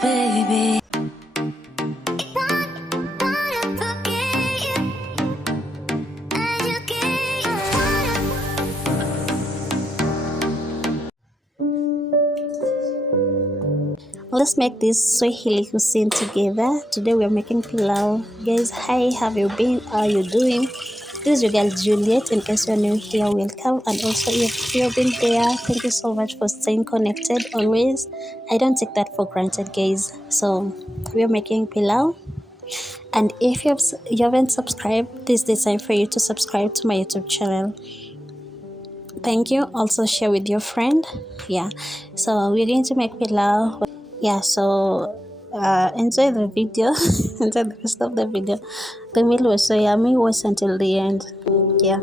baby. Let's make this Swahili cuisine together. Today we are making pilau. Guys, hi, how have you been? How are you doing? This is your girl Juliet. In case you're new here, welcome. And also, if you've been there, thank you so much for staying connected always. I don't take that for granted, guys. So, we are making pilau. And if you haven't subscribed, this is the time for you to subscribe to my YouTube channel. Thank you. Also, share with your friend. Yeah. So, we're going to make pilau. Yeah, so enjoy the video. Enjoy the rest of the video. The meal was so yummy. Watch until the end. Yeah.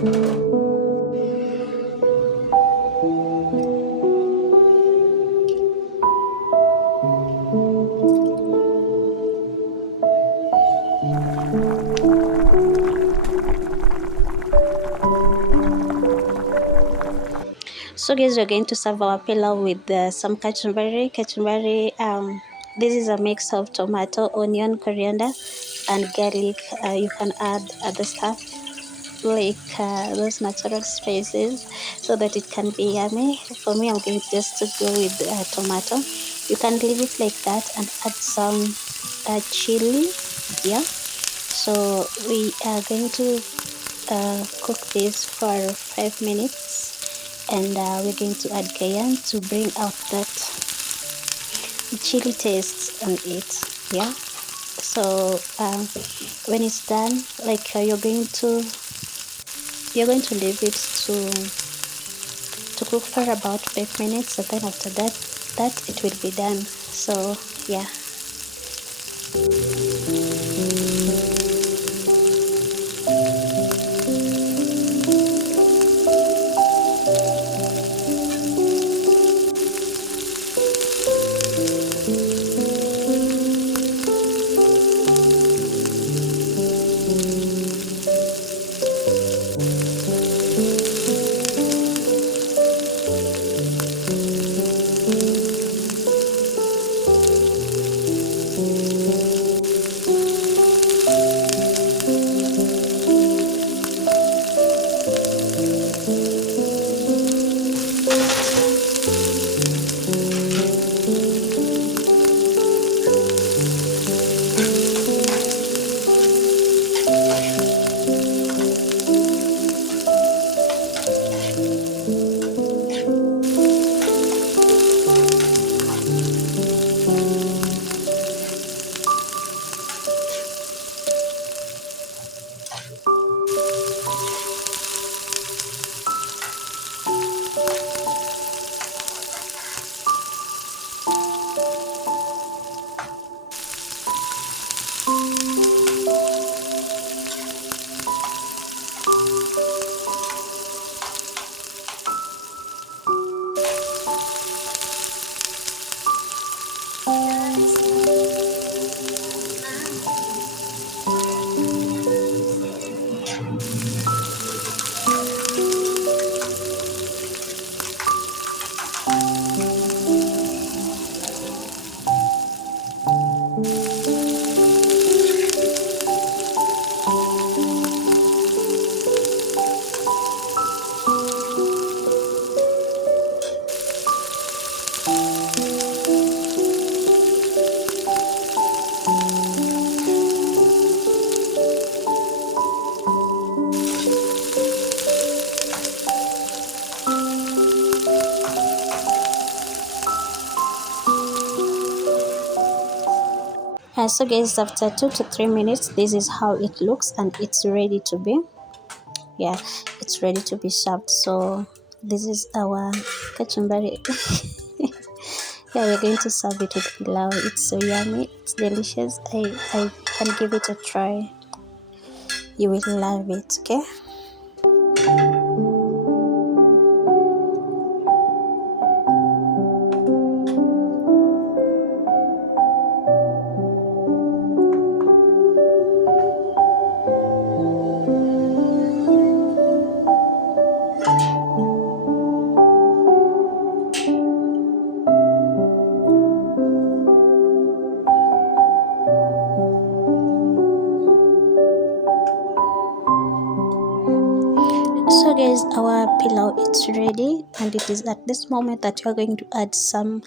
So guys, we're going to serve our pilau with some kachumbari. Kachumbari, this is a mix of tomato, onion, coriander, and garlic. You can add other stuff like those natural spices so that it can be yummy. For me, I'm going just to go with tomato. You can leave it like that and add some chili. Yeah. So we are going to cook this for 5 minutes, and we're going to add cayenne to bring out that chili taste on it. Yeah. So when it's done, like you're going to leave it to cook for about 5 minutes, and then after that it will be done. So yeah. So guys, after 2 to 3 minutes, this is how it looks, and it's ready to be, yeah, it's ready to be served. So this is our kachumbari. Yeah, we're going to serve it with pilau. It's so yummy, it's delicious. I can give it a try. You will love it. Okay. So guys, our pilau it's ready, and it is at this moment that you're going to add some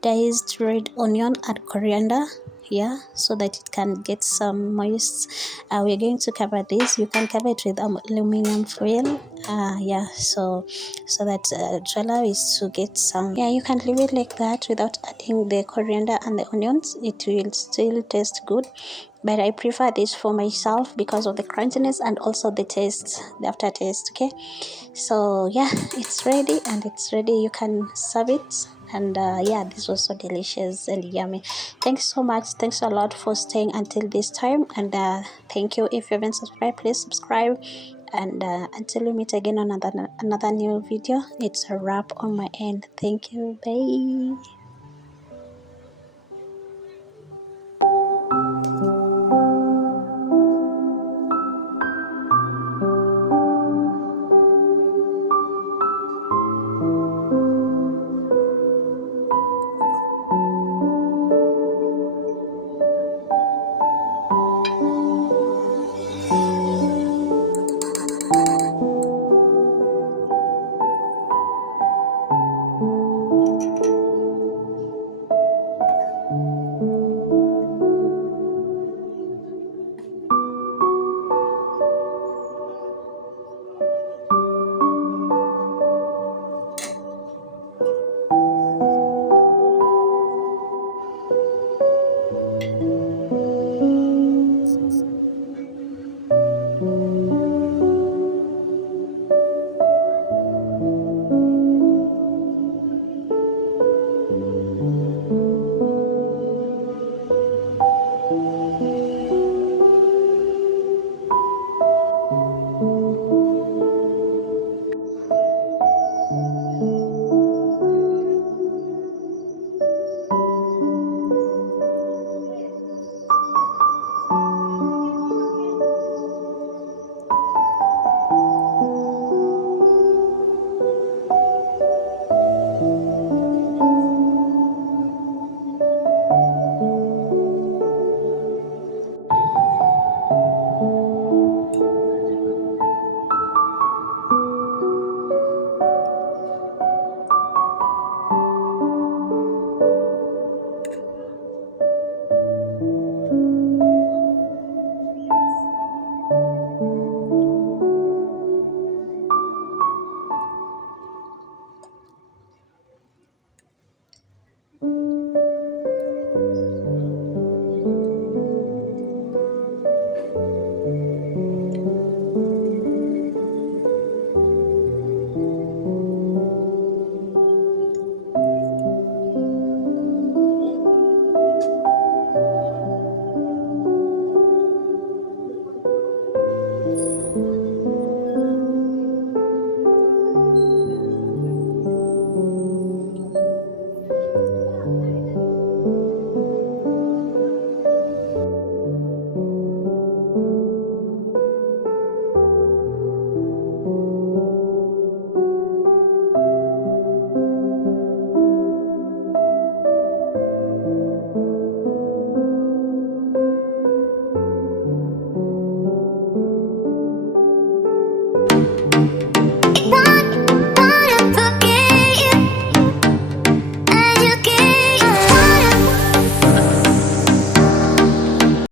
diced red onion and coriander, yeah, so that it can get some moist. We're going to cover this. You can cover it with aluminum foil, yeah, so that to allow it to get some, yeah, you can leave it like that without adding the coriander and the onions. It will still taste good, but I prefer this for myself because of the crunchiness and also the taste, the aftertaste. Okay, so yeah, it's ready, and it's ready. You can serve it, and yeah, this was so delicious and yummy. Thanks so much, thanks a lot for staying until this time, and thank you. If you haven't subscribed, please subscribe. and until we meet again on another new video, it's a wrap on my end. Thank you. Bye.